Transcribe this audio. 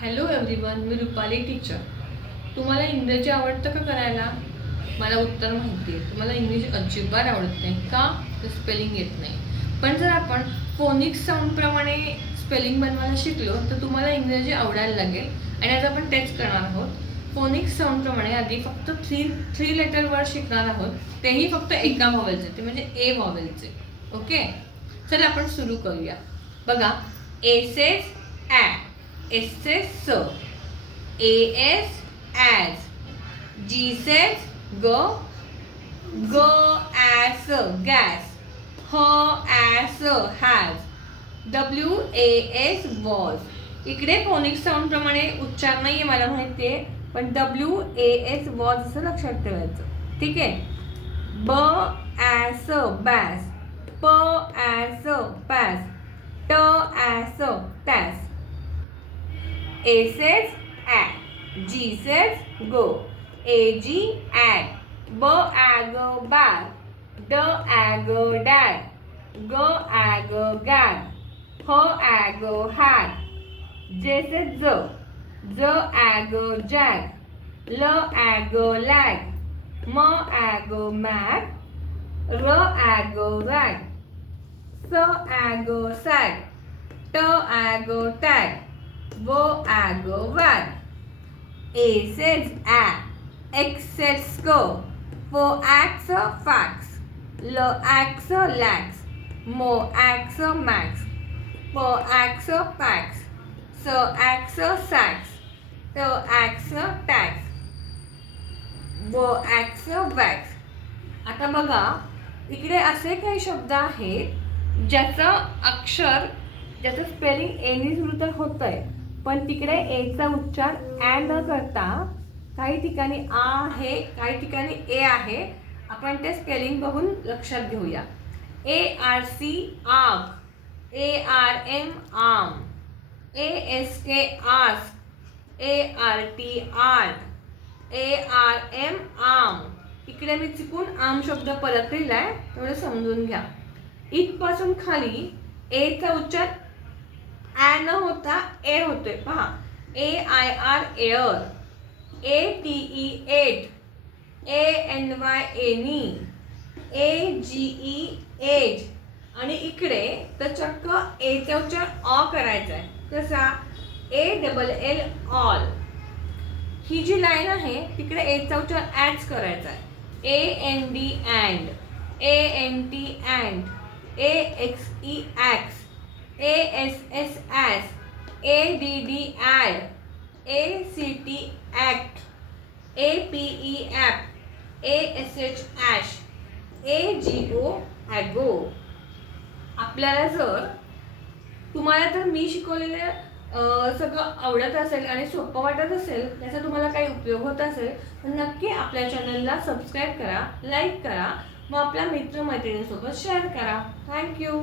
Hello everyone, मी Rupali teacher. तुम्हाला इंग्रजी आवडतं का करायला? मला उत्तर माहिती आहे. तुम्हाला इंग्रजी अजिबात आवडत नाही का? तर स्पेलिंग येत नाही. पण जर आपण फोनिक्स साऊंडप्रमाणे स्पेलिंग बनवायला शिकलो तर तुम्हाला इंग्रजी आवडायला लागेल. आणि आज आपण तेच करणार आहोत. फोनिक्स साऊंडप्रमाणे आधी फक्त थ्री लेटर वर्ड शिकणार आहोत. तेही फक्त एका व्हॉवेलचे, ते म्हणजे ए व्हॉवेलचे. ओके, चला आपण सुरू करूया. बघा, ए says uh, S says so. A as as. G says go. Go as gas. H as has. W A S was. इकडे फोनिक्स साऊंड प्रमाणे उच्चार नाहीये मला माहिती आहे, पण W A S was असं लक्षात ठेवायचं. ठीक आहे. B as bass. P as pass. T as tass. A says act. G says go. AG act. B ag bag. D ag dad. G ag gag. H ag hat. J says z. Z ag jag. L ag lag. M ag mag. R ag rag. S ag sag. T ag tag. Go go wag. A says a. X says go. For ax fax. L ax lax. Mo ax max. Po ax pax. So ax sax. To ax tax. Wo ax wax. आता बघा, इकडे असे काही शब्द आहेत ज्याचं spelling any सुरू होत आहे, पण तिकडे एचा उच्चार ॲ न करता काही ठिकाणी आ आहे, काही ठिकाणी ए आहे. आपण ते स्पेलिंग बघून लक्षात घेऊया. ARC आग. ARM arm. ASK ask. ART art. ARM arm. इकडे मी चुकून आम शब्द परत लिहिलाय, तेवढं समजून घ्या. इथपासून खाली एचा उच्चार ॲ न होता ए होतोय. पहा, AIR air. ATE ate. ANY any. AGE age. आणि इकडे तर चक्क एचा उच्चार ऑ करायचा आहे. कसा? ALL all. ही जी लाईन आहे तिकडे एचा उच्चार ॲच करायचा आहे. AND and. ANT and. AXE ॲक्स. ASS as. ADD add. ACT act. APE app. ASH ash. AGO ago. आपल्याला जर तुम्हाला तर मी शिकवलेलं सगळं आवडत असेल आणि सोपं वाटत असेल, त्याचा तुम्हाला काही उपयोग होत असेल, तर नक्की आपल्या चॅनलला सबस्क्राईब करा, लाईक करा, मग आपल्या मित्रमैत्रिणींसोबत शेअर करा. थँक्यू.